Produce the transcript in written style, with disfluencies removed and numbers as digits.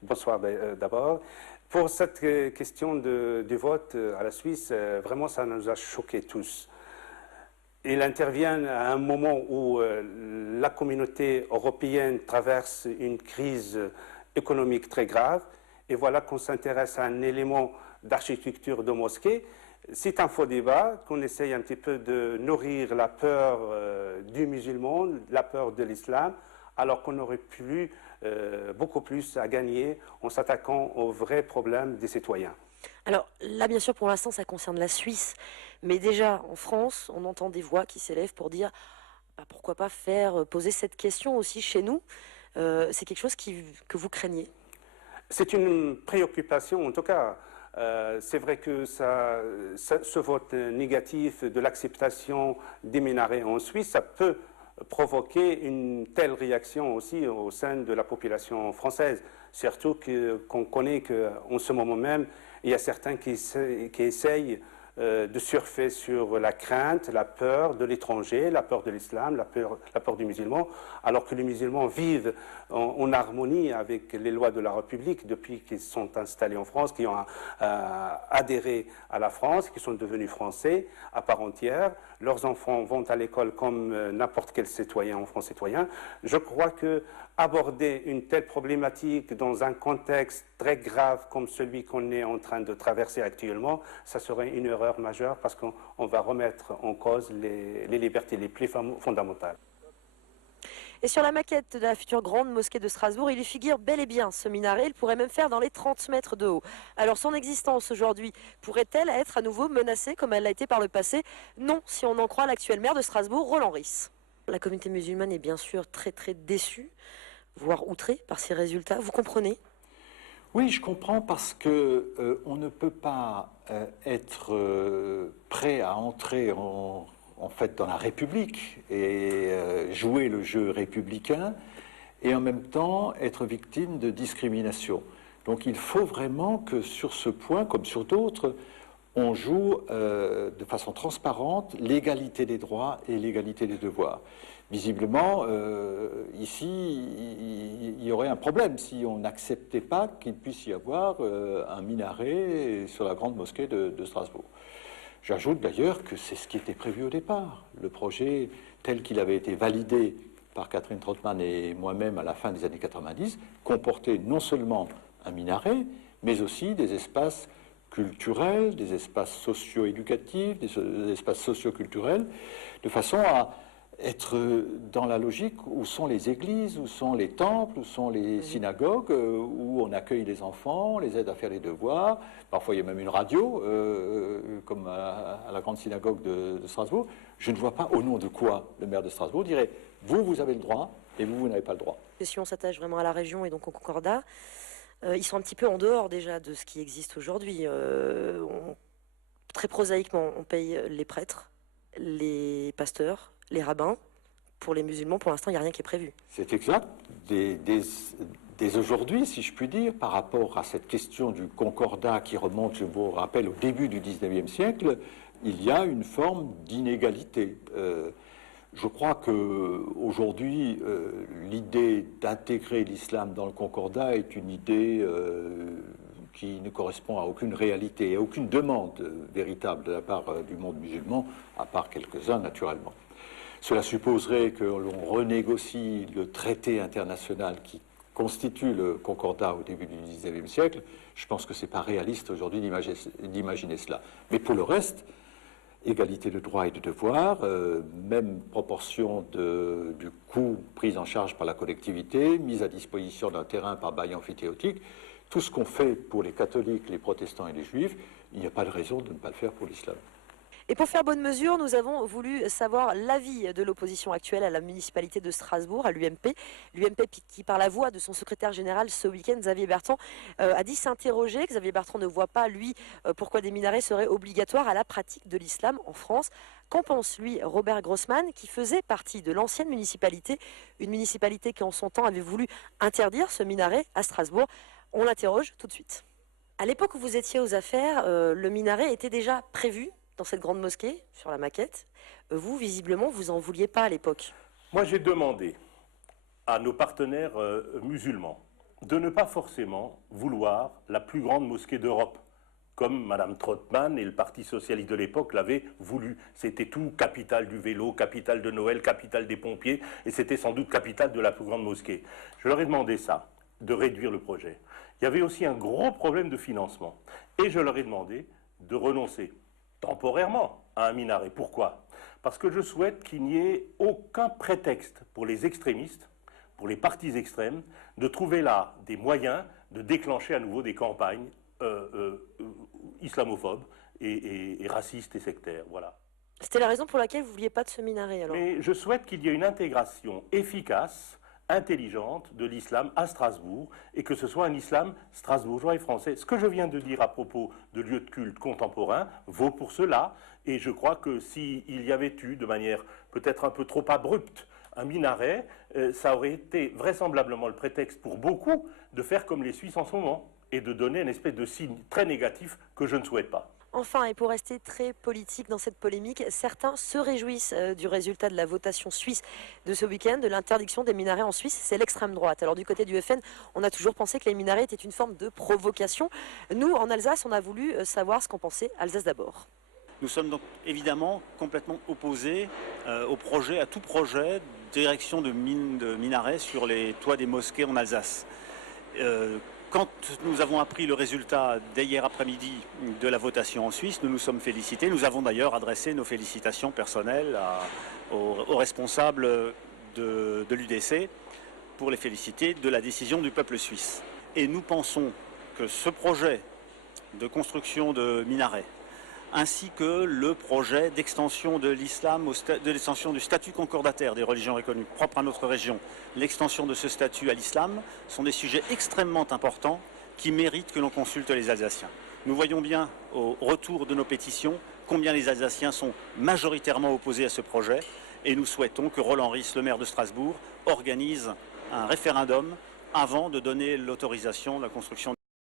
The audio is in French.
Bonsoir d'abord. Pour cette question du vote à la Suisse, vraiment ça nous a choqués tous. Il intervient à un moment où la communauté européenne traverse une crise économique très grave et voilà qu'on s'intéresse à un élément d'architecture de mosquée. C'est un faux débat, qu'on essaye un petit peu de nourrir la peur du musulman, la peur de l'islam, alors qu'on aurait pu beaucoup plus à gagner en s'attaquant aux vrais problèmes des citoyens. Alors là, bien sûr, pour l'instant, ça concerne la Suisse, mais déjà en France, on entend des voix qui s'élèvent pour dire pourquoi pas faire poser cette question aussi chez nous. C'est quelque chose que vous craignez? C'est une préoccupation, en tout cas. C'est vrai que ce vote négatif de l'acceptation des minarets en Suisse, ça peut provoquer une telle réaction aussi au sein de la population française. Surtout qu'on connaît qu'en ce moment même, il y a certains qui essayent de surfer sur la crainte, la peur de l'étranger, la peur de l'islam, la peur du musulman, alors que les musulmans vivent en harmonie avec les lois de la République depuis qu'ils sont installés en France, qui ont adhéré à la France, qui sont devenus français à part entière. Leurs enfants vont à l'école comme n'importe quel citoyen en France citoyen. Je crois que aborder une telle problématique dans un contexte très grave comme celui qu'on est en train de traverser actuellement, ça serait une erreur majeure parce qu'on va remettre en cause les libertés les plus fondamentales. Et sur la maquette de la future grande mosquée de Strasbourg, il y figure bel et bien ce minaret. Il pourrait même faire dans les 30 mètres de haut. Alors son existence aujourd'hui pourrait-elle être à nouveau menacée comme elle l'a été par le passé? Non, si on en croit l'actuel maire de Strasbourg, Roland Ries. La communauté musulmane est bien sûr très déçue, voire outrée par ces résultats. Vous comprenez? Oui, je comprends parce que on ne peut pas être prêt à entrer en fait dans la République et jouer le jeu républicain et en même temps être victime de discrimination. Donc il faut vraiment que sur ce point, comme sur d'autres, on joue de façon transparente l'égalité des droits et l'égalité des devoirs. Visiblement, ici, il y aurait un problème si on n'acceptait pas qu'il puisse y avoir un minaret sur la grande mosquée de Strasbourg. J'ajoute d'ailleurs que c'est ce qui était prévu au départ. Le projet, tel qu'il avait été validé par Catherine Trottmann et moi-même à la fin des années 90, comportait non seulement un minaret, mais aussi des espaces culturels, des espaces socio-éducatifs, des espaces socio-culturels, de façon à être dans la logique où sont les églises, où sont les temples, où sont les synagogues, où on accueille les enfants, on les aide à faire les devoirs. Parfois, il y a même une radio, comme à la grande synagogue de Strasbourg. Je ne vois pas au nom de quoi le maire de Strasbourg dirait « vous avez le droit et vous n'avez pas le droit ». Si on s'attache vraiment à la région et donc au concordat, ils sont un petit peu en dehors déjà de ce qui existe aujourd'hui. Très prosaïquement, on paye les prêtres, les pasteurs, les rabbins. Pour les musulmans, pour l'instant, il n'y a rien qui est prévu. C'est exact. Dès aujourd'hui, si je puis dire, par rapport à cette question du concordat qui remonte, je vous rappelle, au début du 19e siècle, il y a une forme d'inégalité. Je crois qu'aujourd'hui, l'idée d'intégrer l'islam dans le concordat est une idée qui ne correspond à aucune réalité, à aucune demande véritable de la part du monde musulman, à part quelques-uns naturellement. Cela supposerait que l'on renégocie le traité international qui constitue le concordat au début du XIXe siècle. Je pense que ce n'est pas réaliste aujourd'hui d'imaginer cela. Mais pour le reste, égalité de droits et de devoirs, même proportion du coût pris en charge par la collectivité, mise à disposition d'un terrain par bail amphithéotique, tout ce qu'on fait pour les catholiques, les protestants et les juifs, il n'y a pas de raison de ne pas le faire pour l'islam. Et pour faire bonne mesure, nous avons voulu savoir l'avis de l'opposition actuelle à la municipalité de Strasbourg, à l'UMP. L'UMP qui, par la voix de son secrétaire général ce week-end, Xavier Bertrand, a dit s'interroger. Xavier Bertrand ne voit pas, lui, pourquoi des minarets seraient obligatoires à la pratique de l'islam en France. Qu'en pense, lui, Robert Grossman, qui faisait partie de l'ancienne municipalité, une municipalité qui, en son temps, avait voulu interdire ce minaret à Strasbourg? On l'interroge tout de suite. À l'époque où vous étiez aux affaires, le minaret était déjà prévu dans cette grande mosquée, sur la maquette. Vous, visiblement, vous en vouliez pas à l'époque. Moi, j'ai demandé à nos partenaires musulmans de ne pas forcément vouloir la plus grande mosquée d'Europe, comme Mme Trottmann et le Parti socialiste de l'époque l'avaient voulu. C'était tout capitale du vélo, capitale de Noël, capitale des pompiers, et c'était sans doute capitale de la plus grande mosquée. Je leur ai demandé ça, de réduire le projet. Il y avait aussi un gros problème de financement, et je leur ai demandé de renoncer temporairement à un minaret. Pourquoi? Parce que je souhaite qu'il n'y ait aucun prétexte pour les extrémistes, pour les partis extrêmes, de trouver là des moyens de déclencher à nouveau des campagnes islamophobes et racistes et sectaires. Voilà. C'était la raison pour laquelle vous ne vouliez pas de ce minaret, alors? Mais je souhaite qu'il y ait une intégration efficace, intelligente de l'islam à Strasbourg, et que ce soit un islam strasbourgeois et français. Ce que je viens de dire à propos de lieux de culte contemporains vaut pour cela, et je crois que s'il y avait eu, de manière peut-être un peu trop abrupte, un minaret, ça aurait été vraisemblablement le prétexte pour beaucoup de faire comme les Suisses en ce moment, et de donner une espèce de signe très négatif que je ne souhaite pas. Enfin, et pour rester très politique dans cette polémique, certains se réjouissent du résultat de la votation suisse de ce week-end, de l'interdiction des minarets en Suisse. C'est l'extrême droite. Alors du côté du FN, on a toujours pensé que les minarets étaient une forme de provocation. Nous, en Alsace, on a voulu savoir ce qu'en pensait Alsace d'abord. Nous sommes donc évidemment complètement opposés au projet, à tout projet d'érection de minarets sur les toits des mosquées en Alsace. Quand nous avons appris le résultat dès hier après-midi de la votation en Suisse, nous nous sommes félicités. Nous avons d'ailleurs adressé nos félicitations personnelles aux responsables de l'UDC pour les féliciter de la décision du peuple suisse. Et nous pensons que ce projet de construction de minarets, ainsi que le projet d'extension de l'islam, de l'extension du statut concordataire des religions reconnues propres à notre région, l'extension de ce statut à l'islam, sont des sujets extrêmement importants qui méritent que l'on consulte les Alsaciens. Nous voyons bien au retour de nos pétitions combien les Alsaciens sont majoritairement opposés à ce projet, et nous souhaitons que Roland Ries, le maire de Strasbourg, organise un référendum avant de donner l'autorisation de la construction